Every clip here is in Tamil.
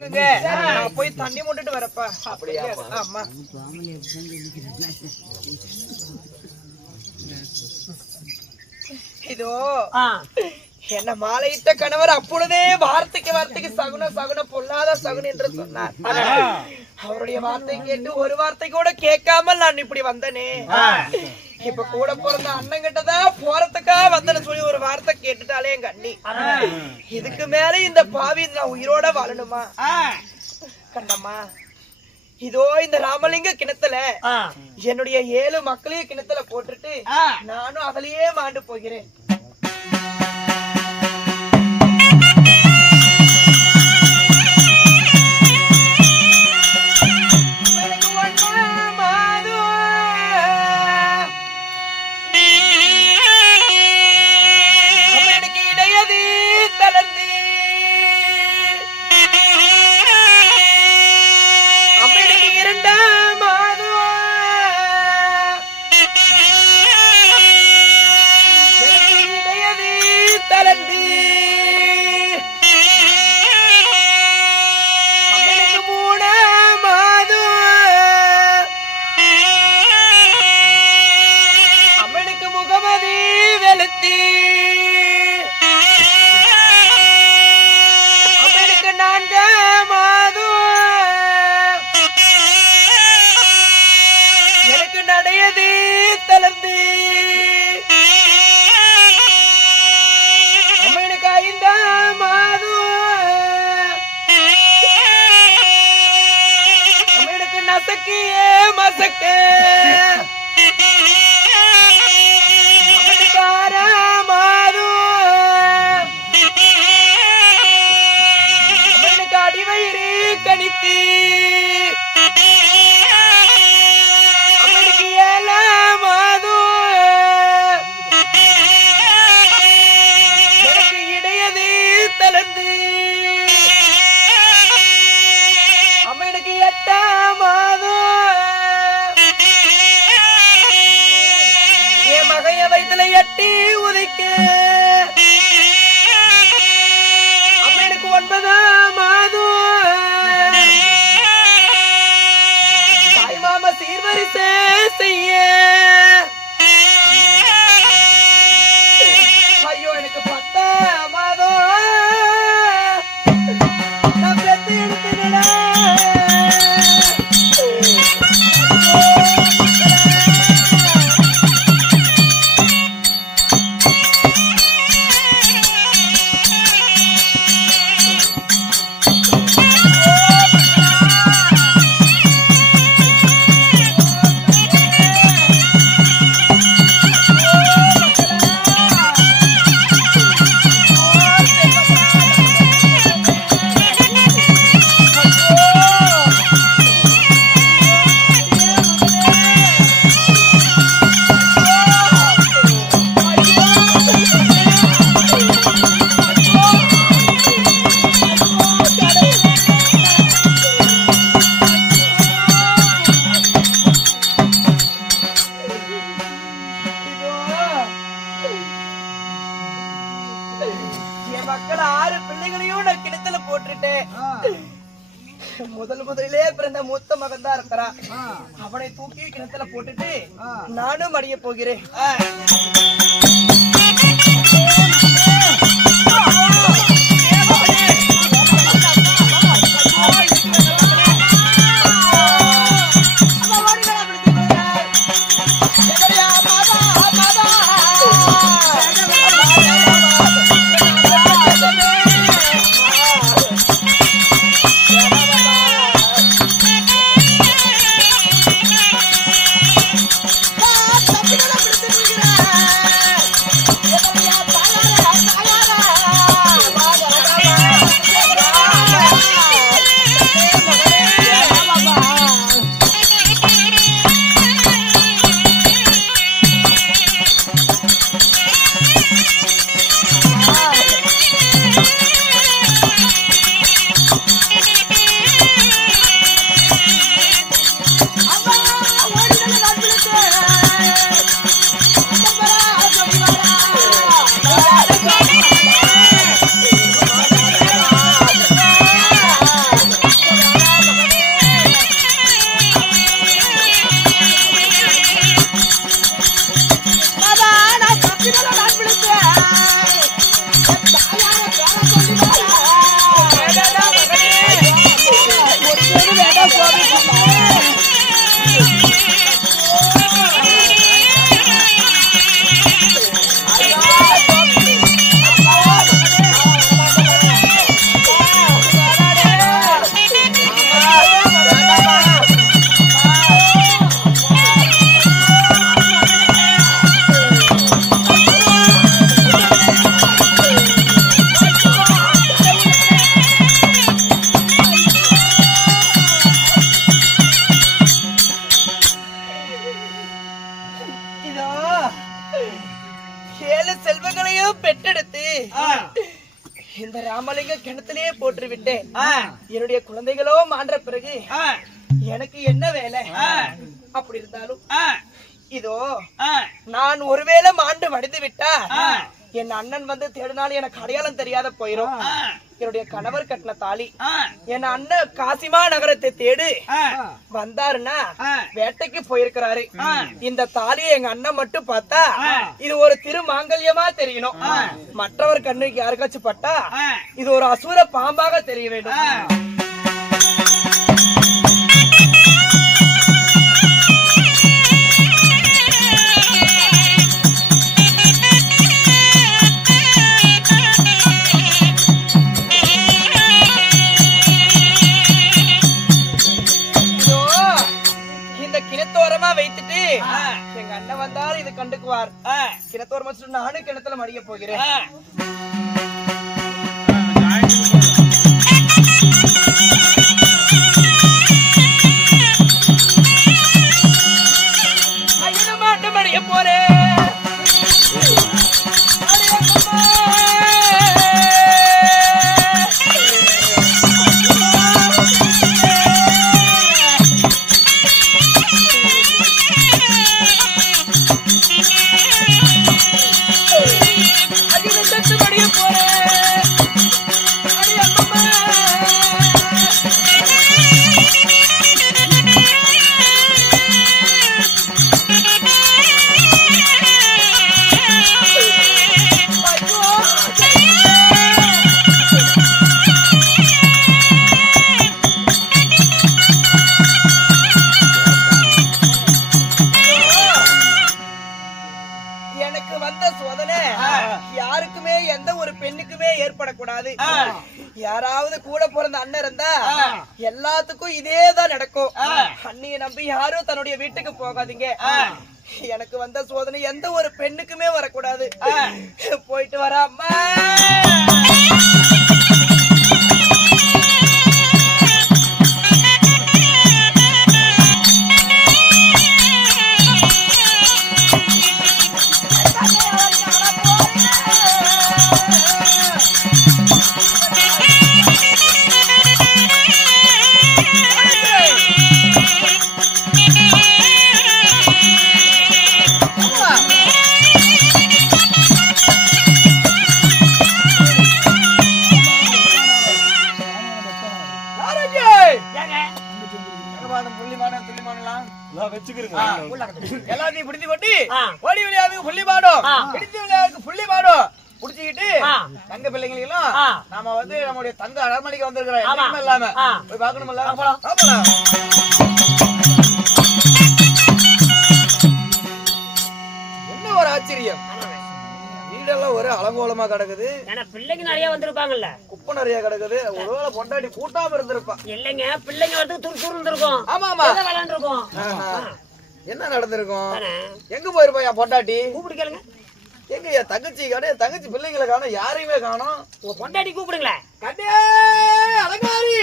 நான் போய் தண்ணி மூட்டுட்டு வரப்பா. அப்படியா? ஆமா. இதோ என்ன மாலையிட்ட கணவர் அப்பொழுதே வார்த்தைக்கு சகுன பொல்லாத சகுன என்று சொன்னார். அவருடைய வார்த்தை கேட்டு ஒரு வார்த்தை கூட கேட்காமல் நான் இப்படி வந்தனே. இப்ப கூட பிறந்த அண்ணன் கிட்டதான் போறதுக்கா வந்தேன்னு சொல்லி ஒரு வார்த்தை கேட்டுட்டாலே எங்க அண்ணி, இதுக்கு மேல இந்த பாவி நான் உயிரோட வாழணுமா? கண்ணம்மா, இதோ இந்த ராமலிங்க கிணத்துல என்னுடைய 7 மக்களையும் கிணத்துல போட்டுட்டு நானும் அதுலயே மாண்டு போகிறேன். முதலிலே பிறந்த மூத்த மகன் தான் இருக்கிறான். அவனை தூக்கி கிணத்துல போட்டுட்டு நானும் அடைய போகிறேன். ராமலிங்க கிணத்திலேயே போட்டு விட்டேன். என்னுடைய குழந்தைகளோ மாண்ட பிறகு எனக்கு என்ன வேலை? அப்படி இருந்தாலும் இதோ நான் ஒருவேளை மாண்டு மடிந்து விட்டா என் அண்ணன் வந்து தேடினாலும் எனக்கு அடையாளம் தெரியாத போயிரும். என்னுடைய கணவர் கட்டின தாலி என் அண்ணன் காசிமா நகரத்தை தேடு வந்தாருன்னா வேட்டைக்கு போயிருக்கிறாரு. இந்த தாலியை எங்க அண்ணன் மட்டும் பார்த்தா இது ஒரு திருமாங்கல்யமா தெரியணும். மற்றவர் கண்ணுக்கு யாருக்காச்சும் பட்டா இது ஒரு அசுர பாம்பாக தெரிய வேண்டும். வைத்துட்டு எங்க அண்ணன் வந்தாலும் இது கண்டுக்குவார். கிணத்தோரமா நானும் கிணத்துல மடிய போகிறேன். மாட்டு மடிய போறேன். யாருக்குமே எந்த ஒரு பெண்ணுக்குமே ஏற்படக்கூடாது. யாராவது கூட பிறந்த அண்ணன் இருந்தா எல்லாத்துக்கும் இதேதான் நடக்கும். அண்ணியை நம்பி யாரும் தன்னுடைய வீட்டுக்கு போகாதீங்க. எனக்கு வந்த சோதனை எந்த ஒரு பெண்ணுக்குமே வரக்கூடாது. போயிட்டு வர அம்மா. எல்லாத்தையும் பிடித்து கொட்டி ஓடி விளையாடுக்கு புள்ளி பாடும், பிடித்து விளையாடுக்கு புள்ளி பாடும் புடிச்சுக்கிட்டு தங்க பிள்ளைங்களும் நாம வந்து நம்மளுடைய தங்க அரண்மனைக்கு வந்திருக்கிறோம். இல்லாம போய் பாக்கணும். என்ன ஒரு ஆச்சரியம், வீடெல்லாம் ஒரு அலங்கோலமா கிடக்குது. பிள்ளைங்க நிறைய வந்திருப்பாங்கல்ல, குப்பை நிறைய கிடக்குது. ஒருவேளை பொண்டாட்டி கூட்டாம இருந்திருப்பா. இல்லைங்க, பிள்ளைங்க வந்து துரு துரு இருந்திருக்கும். ஆமா ஆமா, விளையாண்டுருக்கும். என்ன நடந்திருக்கும்? எங்க போயிருப்பா என் பொண்டாட்டி? கூப்பிட்டு கேளுங்க. எங்க என் தங்கச்சி கிடையாது, தங்கச்சி பிள்ளைங்களை காணும், யாரையுமே காணும். உங்க பொண்டாட்டி கூப்பிடுங்களேன். கண்ணே அலங்காரி,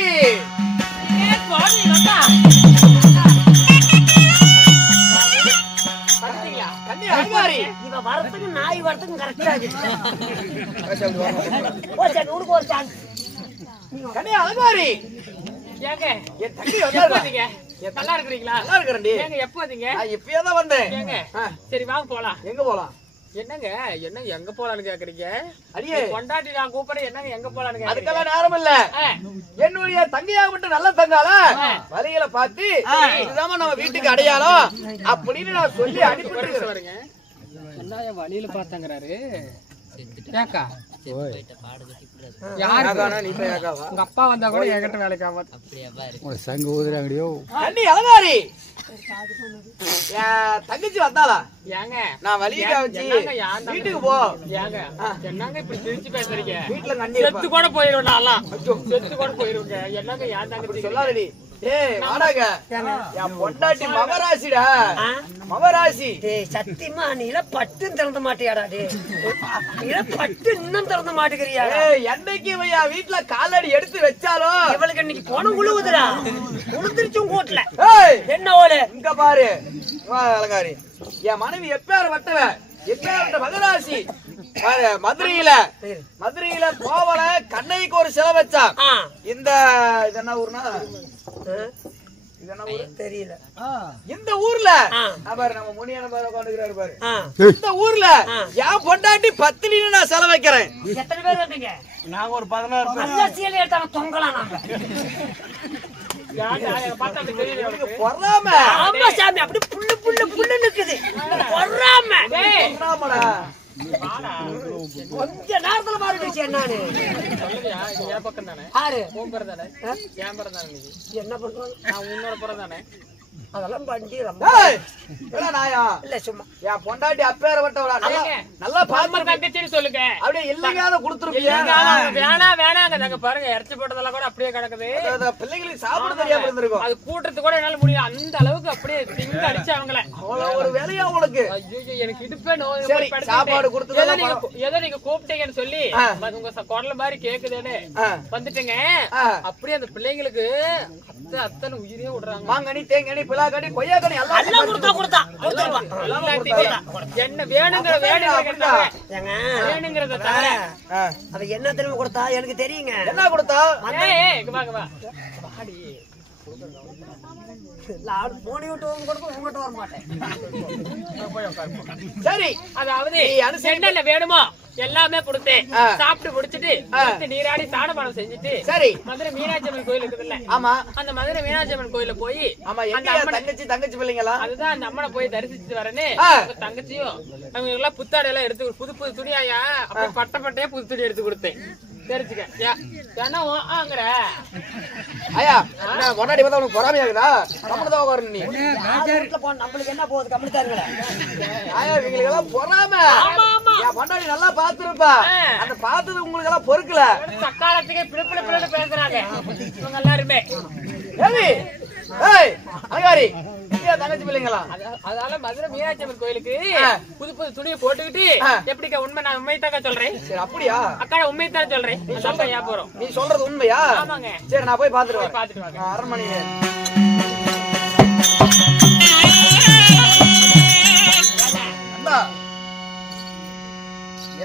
இவ வரத்துக்கு நாய் வரத்துக்கும் கரெக்டா ஒரு சான்ஸ். கண்ணே அலங்காரி, ஏங்க என் தங்கி வந்தாருங்க. நல்லா இருக்கிறீங்களா? நல்லா இருக்கிறேன்டி. ஏங்க எப்ப வந்தீங்க? இப்பதான் வந்தேன். ஏங்க சரி வாங்க போலாம். எங்க போலாம்? என்னங்க என்ன எங்க போலான்னு கேக்குறீங்க? அடியே கொண்டாட்டி நான் கூப்பிடுறேன். என்னங்க எங்க போலான்னு? அதுக்கெல்லாம் நேரம் இல்ல. என்னுடைய தங்கையாக மட்டும் நல்ல தங்கால வழிகளை பார்த்து இதுதான் நம்ம வீட்டுக்கு அடையாளம் அப்படின்னு நான் சொல்லி அனுப்பிட்டு வரேங்க. வழியில பாத்தங்கிறாரு. ஏக்கா உங்க அப்பா வந்தா கூட என்கிட்ட வேலைக்கு ஆகாது. சங்கு ஊதுறாங்கடியோ. அண்ணி அலங்காரி, தங்கச்சி வந்தாளா? ஏங்க நான் வழியை காமிச்சு வீட்டுக்கு போ. ஏங்க என்னங்க இப்படி பிரிச்சு பேசுறீங்க? வீட்டுல நன்னி செத்து கூட போயிருவேன். நான்லாம் செத்து கூட போயிருவேங்க. என்னங்க ஏன் தங்கச்சி சொல்லாதடி. ஏய் வாடாங்க, என் பொண்டாட்டி மகராசிடா, மகராசி. சத்தியமா நீல பட்டு திறந்த மாட்டியாடா? நீல பட்டு இன்னும் திறந்த மாட்டேங்கிறியா? என்னைக்கு இவையா வீட்டுல காலடி எடுத்து வச்சாலும் இவளுக்கு இன்னைக்கு பணம் உழுவுதுடா. உளுந்துருச்சும் கூட்டல. என்ன ஓல இங்க பாரு அலங்காரி, என் மனைவி எப்பயாரு வட்டவ, எப்பயாரு மகராசி. மதுரையில கோவல கண்ணகிக்கு ஒரு சிலை வச்சான். இந்த இதென்ன ஊர்னா தெரியல. இந்த ஊர்ல நம்ம முனியான பாரு உட்காந்துக்கிறாரு பாரு. இந்த ஊர்ல என் பொண்டாட்டி பத்தினின்னு நான் செலவு வைக்கிறேன். எத்தனை பேர் வந்தீங்க? நாங்க ஒரு 16 பேர். நல்ல சீலை எடுத்தாங்க தொங்கலாம் நாங்க. பொறாம. ஆமா சாமி அப்படி புல்லு புல்லு புல்லு நிக்குது. பொறாம. பொறாமடா. கொஞ்ச நேரத்துல மாறிடுச்சு என்னன்னு சொல்லுங்க. இது என் பக்கம் தானே? யாரு? உன் பிறகு தானே? என் பிறகு தானே? என்ன பண்றாங்க? நான் உன்னோட பிறகு தானே? அதெல்லாம் பண்ணி ரொம்ப நாயா இல்ல சும்மா என் பொண்டாட்டி அப்பேறப்பட்டவளா நல்லா பாத்து தங்கச்சின்னு சொல்லுங்க. அப்படியே இல்லையாத குடுத்துருப்பியா? வேணாங்க. நாங்க பாருங்க இறச்சி போட்டதெல்லாம் கூட அப்படியே கிடக்குது. பிள்ளைங்களுக்கு சாப்பிட தெரியாம இருந்திருக்கும். அது கூட்டுறது கூட என்னால முடியும். அந்த அளவுக்கு அப்படியே திங்க அடிச்சு அவங்கள அவ்வளவு ஒரு வேலையா உங்களுக்கு? ஐயோ எனக்கு இடுப்பே நோய். சாப்பாடு கொடுத்து ஏதோ நீங்க கூப்பிட்டீங்கன்னு சொல்லி உங்க குரல் மாதிரி கேக்குதுன்னு வந்துட்டுங்க. அப்படியே அந்த பிள்ளைங்களுக்கு அத்தனை உயிரே விடுறாங்க. மாங்கனி தேங்கனி பிளாக்கனி கொய்யாக்கனி எல்லாம் கொடுத்தா என்ன வேணுங்கிறத தவிர அவ என்ன தெரியுமா கொடுத்தா எனக்கு தெரியுங்க. என்ன கொடுத்தா? போனி விட்டு உங்ககிட்ட வர மாட்டேன். சரி அதாவது என்னென்ன வேணுமோ எல்லாமே கொடுத்தேன். சாப்பிட்டு முடிச்சிட்டு நீராடி தானபானம் செஞ்சுட்டு சரி மதுரை மீனாட்சி அம்மன் கோயில் இருக்குதுல்ல? ஆமா. அந்த மதுரை மீனாட்சி அம்மன் கோயில போய் தங்கச்சி பிள்ளைங்களா அதுதான் அந்த அம்மனை போய் தரிசிச்சுட்டு வரேன்னு தங்கச்சியும் அவங்க எல்லாம் புத்தாடை எல்லாம் எடுத்து புது புது துணியாயா அப்படி பட்ட பட்டையா புது துணி எடுத்து கொடுத்தேன். தெரிச்சுக்க ஏன்னாங்கிற ஐயா முன்னாடி பார்த்தா உனக்கு பொறாமையாகுதா? நம்மளதான் வரணும் நீ. நம்மளுக்கு என்ன போகுது? கம்மிட்டாருங்களே இவங்களுக்கு எல்லாம் பொறாம. என் முன்னாடி நல்லா பாத்துருப்பா. அந்த பார்த்தது உங்களுக்கு எல்லாம் பொறுக்கல. சக்காலத்துக்கே பிடிப்பிட பிள்ளை பேசுறாங்க இவங்க எல்லாருமே. தங்கச்சி பிள்ளைங்களா? அதனால மதுரை மீனாட்சி அம்மன் கோயிலுக்கு புது புது துணியை போட்டுக்கிட்டு எப்படிக்கா உண்மை நான் உண்மையத்தாக்கா சொல்றேன். சரி அப்படியா? அக்கா உண்மையத்தான் சொல்றேன். ஏன் போறோம்? நீ சொல்றது உண்மையா? ஆமாங்க. சரி நான் போய் பாத்துட்டு பாத்துட்டு வாங்க. அரண்மனை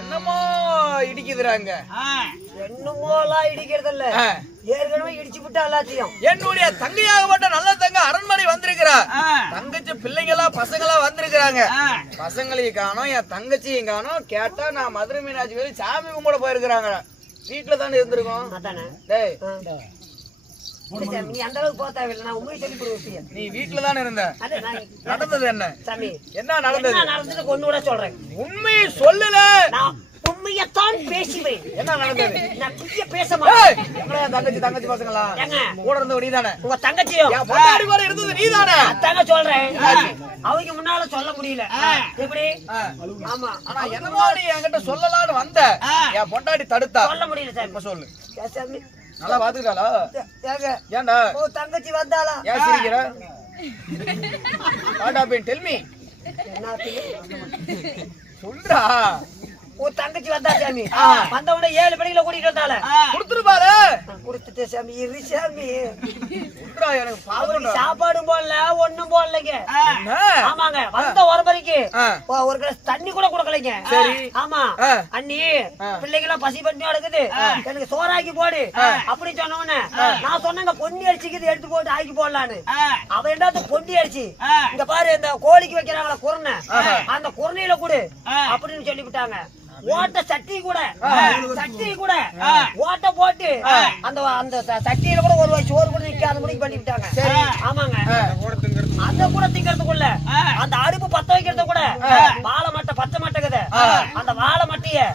என்னமோ இடிக்குதுறாங்க. என்னமோலாம் இடிக்கிறது இல்ல, ஏற்கனவே இடிச்சு விட்டா எல்லாத்தையும். என்னுடைய தங்கையாகப்பட்ட நல்ல தங்க அரண்மனை வந்திருக்கிறா. தங்கச்சி பிள்ளைங்களா பசங்களா வந்திருக்கிறாங்க. பசங்களையும் காணோம், என் தங்கச்சியும் காணோம். கேட்டா நான் மதுரை மீனாட்சி கோயில் சாமி கும்பிட போயிருக்கிறாங்க. வீட்டுல தானே இருந்திருக்கோம். நீ அந்த அளவுக்கு போக தேவையில்லை, நான் உண்மையை சொல்லி கொடுப்பேன். நீ வீட்டுல தானே இருந்த. நடந்தது என்ன? சாமி என்ன நடந்தது? கொண்டு கூட சொல்றேன். உண்மையை சொல்லல. உண்மையத்தான் பேசுவேன். என்ன நடந்தது? நான் பிரிய பேச மாட்டேன். தங்கச்சி பசங்களா கூட இருந்த நீதானே? உங்க தங்கச்சியும் கூட இருந்தது நீதானே? அதாங்க சொல்றேன். அவங்க முன்னால சொல்ல முடியல. எப்படி? ஆமா. ஆனா என்னமோ நீ என்கிட்ட சொல்லலாம்னு வந்த, என் பொண்டாட்டி தடுத்தா. சொல்ல முடியல சார். இப்ப சொல்லு. சாமி நல்லா பாத்துக்கிட்டாளா? ஏன்டா ஓ தங்கச்சி வந்தாளா? ஏன் சிரிக்கிற? What happen? Tell me. சொல்றா. ஓ தங்கச்சி வந்தா சாமி. வந்த உடனே 7 மணிக்குள்ள கூட்டிட்டு வந்தால. குடுத்துருப்பாரு. குடுத்துட்டே சாமி. இரு சாமி. குடுறா எனக்கு பாவம்டா. சாப்பாடும் போடல, ஒண்ணும் போடலைங்க. ஆமாங்க. வந்த 1 மணிக்கு ஒரு கிளாஸ் தண்ணி கூட கொடுக்கலைங்க. சரி. ஆமா. அண்ணி பிள்ளைங்க எல்லாம் பசி பண்ணி நடக்குது, எனக்கு சோறாக்கி போடு அப்படி சொன்ன உடனே நான் சொன்னேங்க பொன்னி அடிச்சுக்குது, எடுத்து போட்டு ஆக்கி போடலான்னு. அவ என்னது பொன்னி அடிச்சு இங்க பாரு இந்த கோழிக்கு வைக்கிறாங்களா குரணை, அந்த குரணையில கூடு அப்படின்னு சொல்லி விட்டாங்க. ஓட்ட சட்டி கூட ஓட்ட போட்டு அந்த அந்த சட்டியில கூட ஒரு சோறு கூட நிக்காத முடிக்கு பண்ணி விட்டாங்க. ஆமாங்க. அந்த கூட திங்கிறதுக்குள்ள அந்த அடுப்பு பத்த வைக்கிறது கூட வாழை மட்டை பச்சை மட்டைக்குது, அந்த வாழை மட்டைய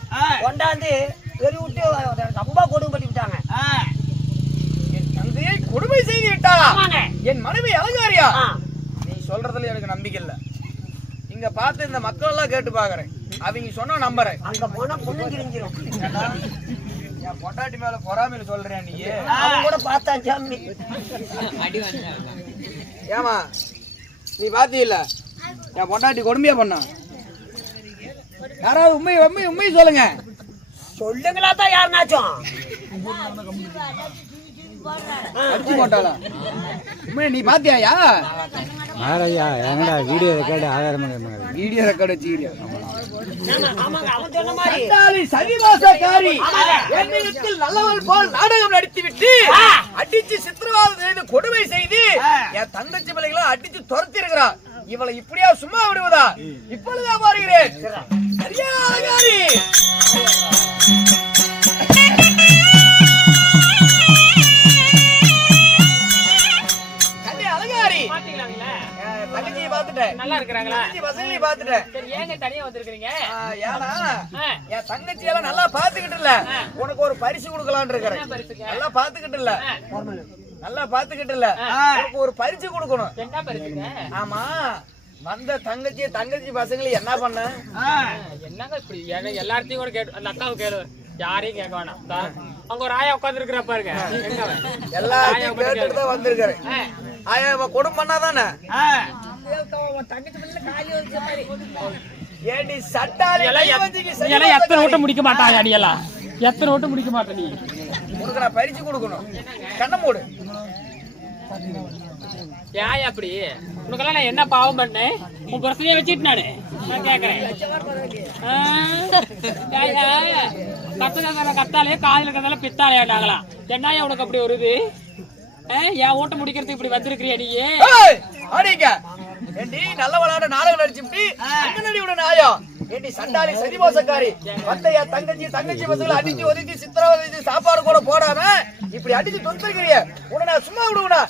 கொண்டாந்து வெறி விட்டு ரொம்ப கொடுமை பண்ணி விட்டாங்க. கொடுமை செய்து விட்டாளா? ஆமாங்க. என் மனைவி அலங்காரியா? நீ சொல்றதுல எனக்கு நம்பிக்கை இல்ல. இங்க பார்த்து இந்த மக்கள் எல்லாம் கேட்டு பாக்குறேன், அவங்க சொன்ன நம்புறேன். அங்க போனா பொண்ணு கிழிஞ்சிரும். என் பொண்டாட்டி மேல பொறாமையில சொல்றேன். நீ கூட பார்த்தா சாமி. ஏமா நீ பாத்தியில்ல என் பொண்டாட்டி கொடுமையா பண்ணா? யாராவது உண்மை சொல்லுங்க. சொல்லுங்களா தான் யாருனாச்சும் அடிச்சு போட்டாளா? உண்மையை நீ பாத்தியாயா? மாரையா எங்கடா வீடியோ ரெக்கார்டு ஆதாரம் வீடியோ ரெக்கார்டு வச்சுக்கிறியா? ஆமாங்க அவன் சொன்ன மாதிரி சண்டாளி சதிமோசக்காரி என்னிடத்தில் நல்லவள் போல் நாடகம் நடித்துவிட்டு அடிச்சு சித்திரவாதம் செய்து கொடுமை செய்து என் தங்கச்சி பிள்ளைகளை அடிச்சு துரத்தி இருக்கிறான். இவளை இப்படியா சும்மா விடுவதா? இப்பொழுதுதான் மாறுகிறேன். சரியா அலங்காரி? கண்ணே அலங்காரி, தங்கச்சியை பாத்துட்டேன், நல்லா இருக்கிறாங்களா? பசங்களையும் பாத்துட்டேன். சரி, ஏங்க தனியா வந்திருக்கீங்க? ஏன்னா என் தங்கச்சி எல்லாம் நல்லா பாத்துக்கிட்டு இல்ல, உனக்கு ஒரு பரிசு கொடுக்கலான்னு இருக்கிறேன். நல்லா பாத்துக்கிட்டு இல்ல, நல்லா பாத்துக்கிட்டு இல்ல, உனக்கு ஒரு பரிசு கொடுக்கணும். என்ன பரிசுங்க? ஆமா, வந்த தங்கச்சி பசங்களை என்ன பண்ண? என்னங்க இப்படி எல்லாத்தையும் கூட கேட்டு அந்த அக்காவை கேளு, யாரையும் கேட்க வேணாம். அங்க ஒரு ஆயா உட்கார்ந்து இருக்கிற பாருங்க, எல்லாத்தையும் கேட்டுட்டு தான் வந்திருக்கிறேன். ஆயா குடும்பம் பண்ணாதானே? ஏடி சட்டாளி எத்தனை ஓட்ட முடிக்க மாட்டாங்க, நீ எல்லாம் எத்தனை ஓட்ட முடிக்க மாட்டேன். நீ உனக்கு நான் பரிசு கொடுக்கணும். கண்ண மூடு. ஏன் அப்படி? உனக்கெல்லாம் நான் என்ன பாவம் பண்ணேன்? உன் பிரச்சனையை வச்சுட்டு நான் கேக்குறேன். கத்தாலே காதல கத்தால பித்தாலே ஆட்டாங்களாம். என்ன உனக்கு அப்படி ஒரு இது? என் ஓட்ட முடிக்கிறதுக்கு இப்படி வந்திருக்கிறியா நீ? ஆடிக்க ஏண்டி நல்ல விளையாட நாடகம் நடிச்சுட்டு அண்ணனடியோட நாயா ஏண்டி சண்டாளி சதிமோசக்காரி வந்த என் தங்கச்சி பசங்களை அடிச்சு ஒதுக்கி சித்திரவதை சாப்பாடு கூட போடாம இப்படி அடிச்சு தொந்திருக்கிறிய உன்னை நான் சும்மா விடுவா?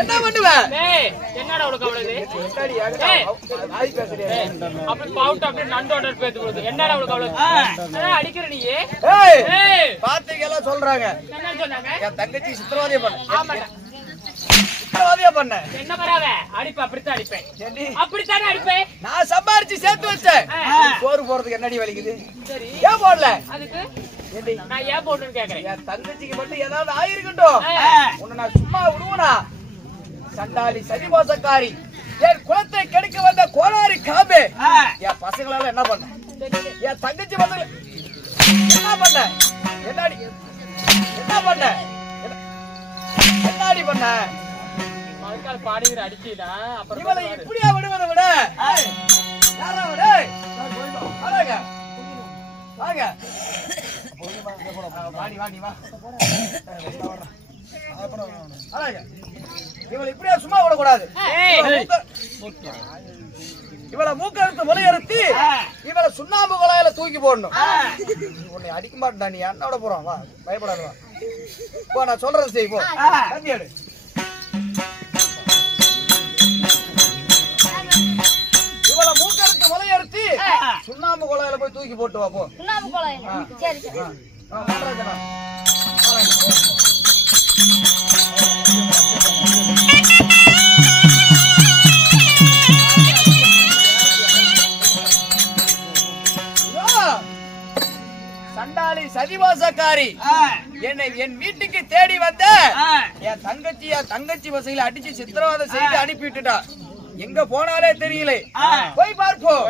என்ன பண்ணுவ? என்னடா உனக்கு அவ்வளவு? அப்படி பாவுட்டு அப்படி நண்டோட பேத்து போடுது. என்னடா உனக்கு அவ்வளவு? அடிக்கிற நீ பாத்தீங்களா சொல்றாங்க. என்ன சொன்னாங்க? என் தங்கச்சி சித்திரவாதியம் பண்ண. ஆமாடா, சித்திரவாதியம் பண்ண. என்ன பராவ? அடிப்ப அப்படித்தான் அடிப்பேன். அப்படித்தானே அடிப்பேன். நான் சம்பாரிச்சு சேர்த்து வச்சேன். சோறு போறதுக்கு என்னடி வலிக்குது? சரி, ஏன் போடல? அதுக்கு நான் ஏன் போட்டுன்னு கேக்குறேன். என் தங்கச்சிக்கு மட்டும் ஏதாவது ஆயிருக்கட்டும், உன்னை நான் சும்மா விடுவனா? சண்டாளி சதிமோசக்காரி என் குலத்தை கெடுக்க வந்த கோளாரி காம்பே என் பசங்களால என்ன பண்ண? என் தங்கச்சி பசங்க என்ன பண்ண? என்னடி பண்ண? என்னடி பண்ண? மறுக்கால் பாடிக்கிற அடிச்சுடா. அப்புறம் இவளை இப்படியா விடுவதை விட யாரா விட? வாங்க வாங்க இவளை இப்படியா சும்மா விடக்கூடாது. இவளை மூக்கறுத்து முளையறுத்து இவளை சுண்ணாம்பு குழாயில தூக்கி போடணும். உன்னை அடிக்க மாட்டா, நீ என்னோட போறோம், வா, பயப்படாது, வா போ, நான் சொல்றது செய், போ. இவளை மூக்கறுத்து முளையறுத்து சுண்ணாம்பு குழாயில போய் தூக்கி போட்டு வா, போ. சண்டாளி சதிமோசக்காரி என்னை என் வீட்டுக்கு தேடி வந்த என் தங்கச்சி பசங்களை அடிச்சு சித்திரவாதம் செய்து அனுப்பி விட்டுட்டா. எங்க போனாலே தெரியல. போய் பார்ப்போம்.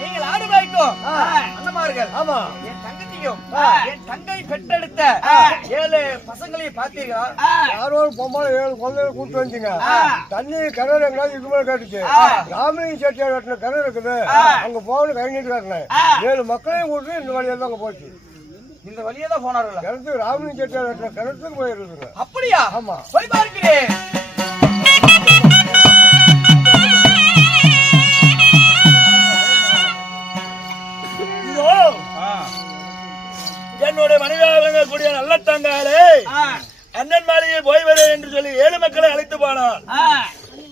நீங்கள் ஆடு வாய்க்கும் அண்ணமார்கள் என் தங்கத்தையும் என் தங்கை பெற்றெடுத்த 7 பசங்களையும் பார்த்தீர்களா? யாரோ ஒரு பொம்பளை 7 குழந்தைகளை கூட்டு வந்தீங்க. தண்ணி கிணறு எங்கேயாவது இது மேல கேட்டுச்சு. ராமலிங்க செட்டியார் கட்டின கிணறு இருக்குது, அங்க போகணும். கை நீட்டு காட்டினேன். 7 மக்களையும் கூட்டு இந்த வழியா தான் அங்க போச்சு. இந்த வழியா தான் போனார்கள். கிணத்துக்கு ராமலிங்க செட்டியார் கட்டின கிணத்துக்கு போயிருக்குங்க. அப்படியா? ஆமா. போய் பார்க்கிறேன். என்னுடைய மனைவியாக கூடிய நல்ல தங்காலே அண்ணன் மாளிகை போய் வர என்று சொல்லி 7 மக்களை அழைத்து போனார்.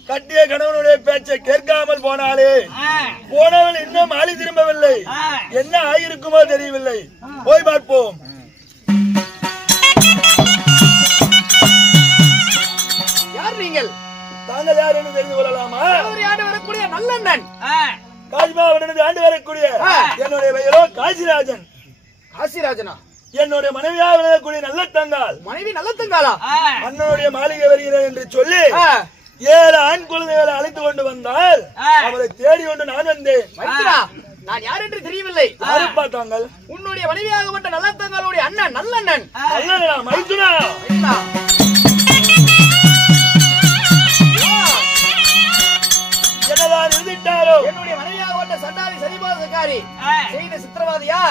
கட்டிய கணவனுடைய பேச்சை கேட்காமல் போனாலே போனவன் இன்னும் மாலி திரும்பவில்லை. என்ன ஆகியிருக்குமோ தெரியவில்லை. போய் பார்ப்போம். யார் நீங்கள்? தாங்கள் யார் என்று தெரிந்து கொள்ளலாமா? ஆண்டு வரக்கூடிய நல்லண்ணன் காசிமாவுடன் ஆண்டு வரக்கூடிய என்னுடைய பெயரோ காசிராஜன். காசிராஜனா? என்னுடைய மனைவியாக விளங்கக்கூடிய நல்ல தங்கால். மனைவி நல்ல தங்காளா? அண்ணனுடைய மாளிகை வருகிறேன் என்று சொல்லி 7 ஆண் குழந்தைகளை அழைத்து கொண்டு வந்தால் அவரை தேடி கொண்டு நான் வந்தேன். மைத்ரா, நான் யார் என்று தெரியவில்லை. யாருப்பா தாங்கள்? உன்னுடைய மனைவியாகப்பட்ட நல்ல தங்காளுடைய அண்ணன் நல்லண்ணன். நல்லண்ணா மைத்துனா? மைத்ரா, என்னதான் எழுதிட்டாரோ? என்னுடைய மனைவியாகப்பட்ட சண்டாரி சரிபாதகாரி செய்த சித்திரவாதியா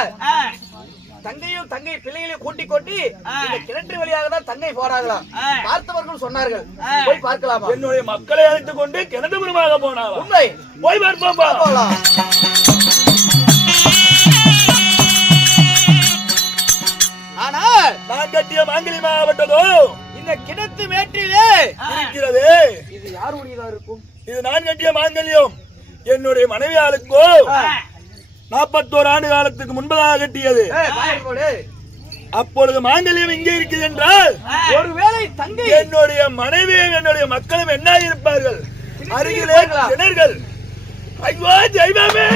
தங்கையும் தங்கை பிள்ளைகளையும் கூட்டிக் கொண்டு இந்த கிணற்று வழியாக தான் தங்கை போறாங்களாம். பார்த்தவர்கள் சொன்னார்கள். போய் பார்க்கலாமா? என்னுடைய மக்களை அழைத்துக் கொண்டு கிணத்துபுரமாக போனாரா? உண்மை. போய் பார்ப்போம். போகலாம். ஆனால் நான் கட்டிய மாங்கலியமாகப்பட்டதோ இந்த கிணத்து மேற்றிலே இருக்கிறது. இது யாருடையதா இருக்கும்? இது நான் கட்டிய மாங்கல்யம். என்னுடைய மனைவியாளுக்கோ 41 ஆண்டு காலத்துக்கு முன்பதாக கட்டியது. அப்பொழுது மாங்கல்யம் இங்கே இருக்குது என்றால் ஒருவேளை தங்கை என்னுடைய மனைவியும் என்னுடைய மக்களும் என்ன இருப்பார்கள்? அருகிலே கிணறுகள். ஐயோ தெய்வமே!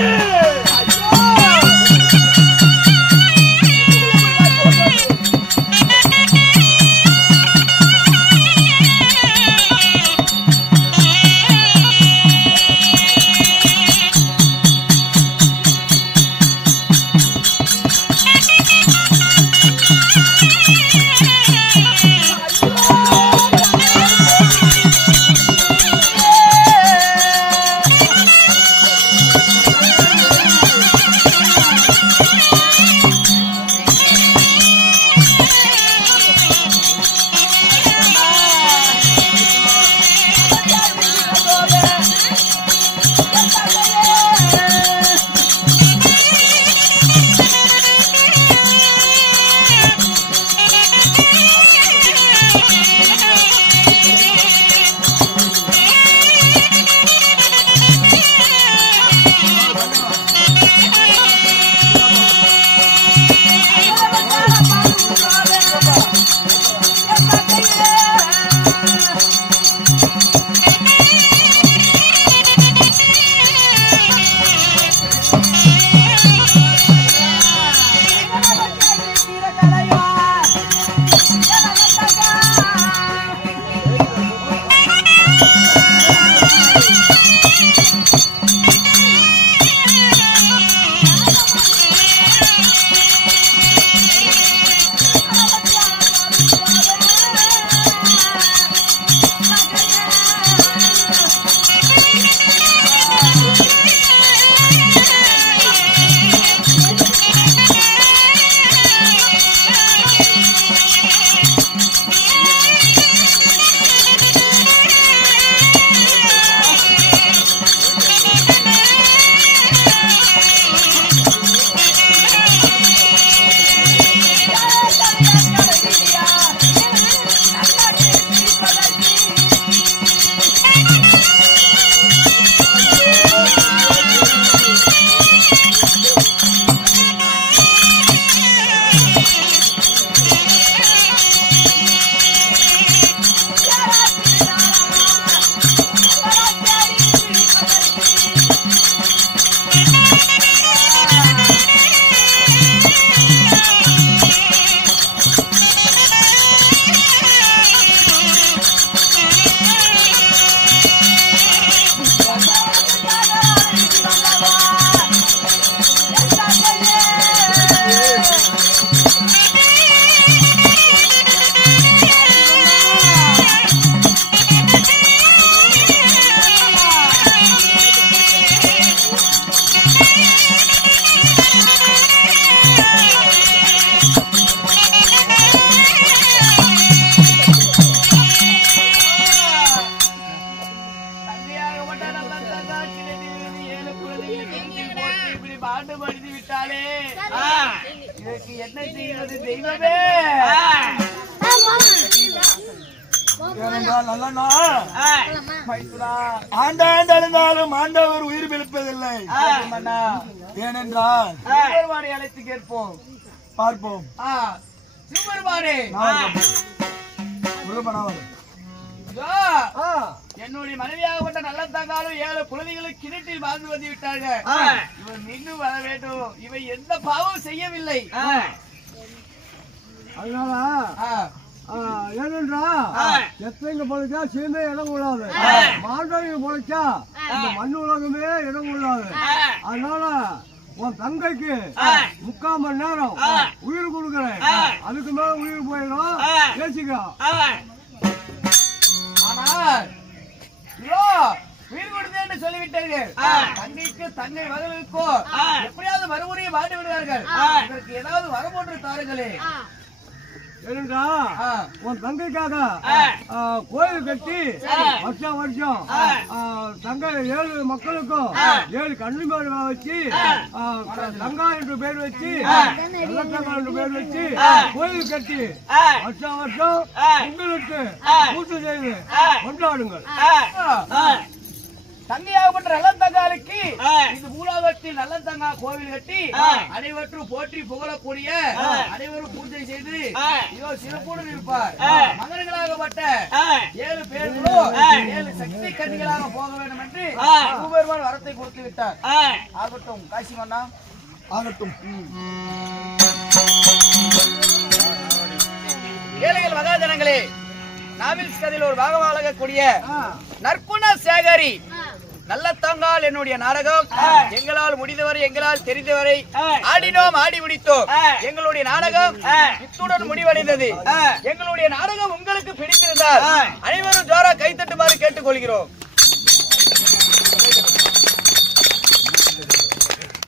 பாடுபடுத்தி விட்டாலே இதற்கு என்ன செய்வது தெய்வமே? ஏனென்றால் நல்லண்ணா ஆண்டாண்டாலும் ஆண்டவர் உயிர் பிழைப்பதில்லை. ஏனென்றால் சிவபெருமானை அழைத்து கேட்போம், பார்ப்போம். சிவபெருமானே என்னுடைய மனைவியாகப்பட்ட நல்ல தங்காலும் 7 குழந்தைகளும் கிணற்றில் வாழ்ந்து வந்து விட்டார்கள். இவன் மீண்டும் வர வேண்டும். இவை எந்த பாவம் செய்யவில்லை. அதனால ஏனென்றா எத்தனை பொழைச்சா சீமே இடம் கொள்ளாது, மாண்டவங்க பொழைச்சா இந்த மண் உலகமே இடம் கொள்ளாது. அதனால உன் தங்கைக்கு 3/4 மணி நேரம் உயிர் கொடுக்குறேன், அதுக்கு மேல உயிர் போயிடும், பேசிக்கலாம். ஆனால் உயிர் கொடுத்தேன்னு சொல்லிவிட்டார்கள். தங்கைக்கு தங்கை மகளுக்கோ எப்படியாவது மறுபடியும் மாட்டி விடுவார்கள். இதற்கு ஏதாவது வரம் ஒன்று தாருங்களே. ஏனென்றா உன் தங்கைக்காக கோயில் கட்டி வருஷம் வருஷம் தங்கை 7 மக்களுக்கும் 7 கன்னிமாரி வச்சு தங்கா என்று பேர் வச்சு வெள்ளத்தங்கா என்று பேர் வச்சு கோயில் கட்டி வருஷம் வருஷம் உங்களுக்கு பூஜை செய்து கொண்டாடுங்கள். தங்கையாகப்பட்ட நல்லத்தங்காலுக்கு இந்த மூலாவத்தில் நல்லத்தங்கா கோவில் கட்டி அனைவற்றும் போற்றி புகழக்கூடிய அனைவரும் பூஜை செய்து இதோ சிறப்புடன் இருப்பார். மகன்களாகப்பட்ட 7 பேர்களும் 7 சக்தி கன்னிகளாக போக வேண்டும் என்று சிவபெருமான் வரத்தை கொடுத்து விட்டார். ஆகட்டும் காசி மன்னா, ஆகட்டும். ஏழைகள் மகாஜனங்களே, நாவல்ஸ் கதையில் ஒரு பாகம் வழங்கக்கூடிய நற்குண சேகரி நல்லத்தங்கால் என்னுடைய நாடகம் எங்களால் முடிந்தவரை எங்களால் தெரிந்தவரை ஆடினோம், ஆடி முடித்தோம். எங்களுடைய நாடகம் இத்துடன் முடிவடைந்தது. எங்களுடைய நாடகம் உங்களுக்கு பிடித்திருந்தால் அனைவரும் ஜோரா கைத்தட்டுமாறு கேட்டுக்கொள்கிறோம்.